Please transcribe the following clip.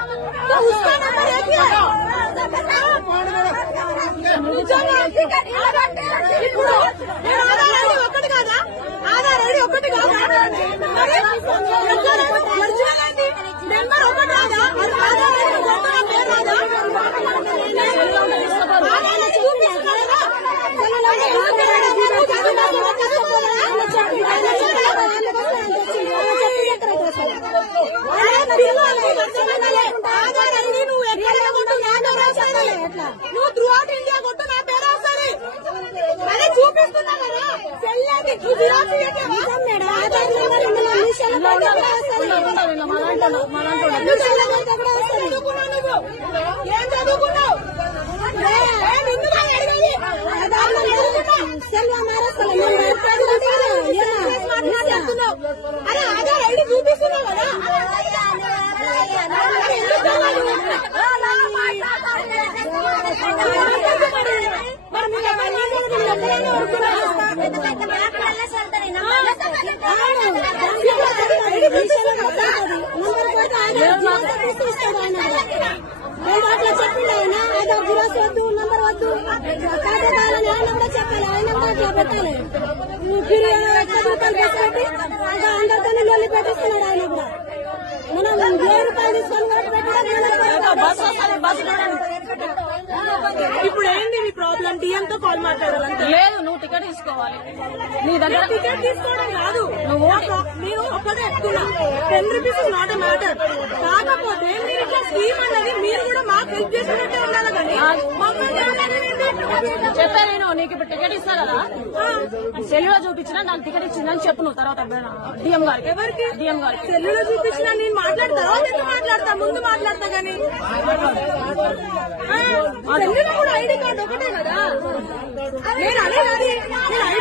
तो उसका नंबर एक ही है बताओ जब आपकी कहीं ఏం చదువుకున్నావు ఏ, మారేస్తాను. మాట్లాడుతున్నావు. అరే ఆధార్ ఐడి చూపిస్తున్నావు కదా ఎందుకు కావాలి? మరి మీరు ఎవరిని మీరు ఎక్కడైనా ఉంటున్నారా? నేను అట్లా చెప్పిండు ఆయన అది జిరాక్స్ వద్దు నంబర్ వద్దు ఖాతా కావాలని ఆయన కూడా చెప్పాలి ఆయన కూడా అట్లా పెట్టాలి మీరు రూపాయలు కేసు పెట్టి లొల్లి పెట్టిస్తున్నాడు ఆయన కూడా మనం వెయ్యి రూపాయలు తీసుకొని కూడా పెట్టడం ఇప్పుడు ఏంటి మీ ప్రాబ్లం డిఎం తో కాల్ మాట్లాడాలంటే లేదు నువ్వు టికెట్ తీసుకోవాలి. నీ దగ్గర టికెట్ తీసుకోవడం కాదు. నువ్వు నేను ఒకటే చెప్తున్నా. టెన్ రూపీస్ నాట్ మ్యాటర్ కాకపోతే మీరు ఇట్లా స్కీమ్ అన్నది మీరు కూడా మాకు హెల్ప్ చేసినట్టే ఉండాలి కానీ? చెప్పా నేను నీకు ఇప్పుడు టికెట్ ఇస్తా కదా సెల్వ చూపించినా నాకు టికెట్ ఇచ్చిందని చెప్పు నువ్వు తర్వాత డిఎం గారికి. ఎవరికి? డిఎం గారికి. సెల్లులో చూపించిన నేను మాట్లాడతా. తర్వాత ఎందుకు మాట్లాడతా? ముందు మాట్లాడతా సెల్లులో కూడా ఐడి కార్డు ఒకటే కదా నేను అదే కాదు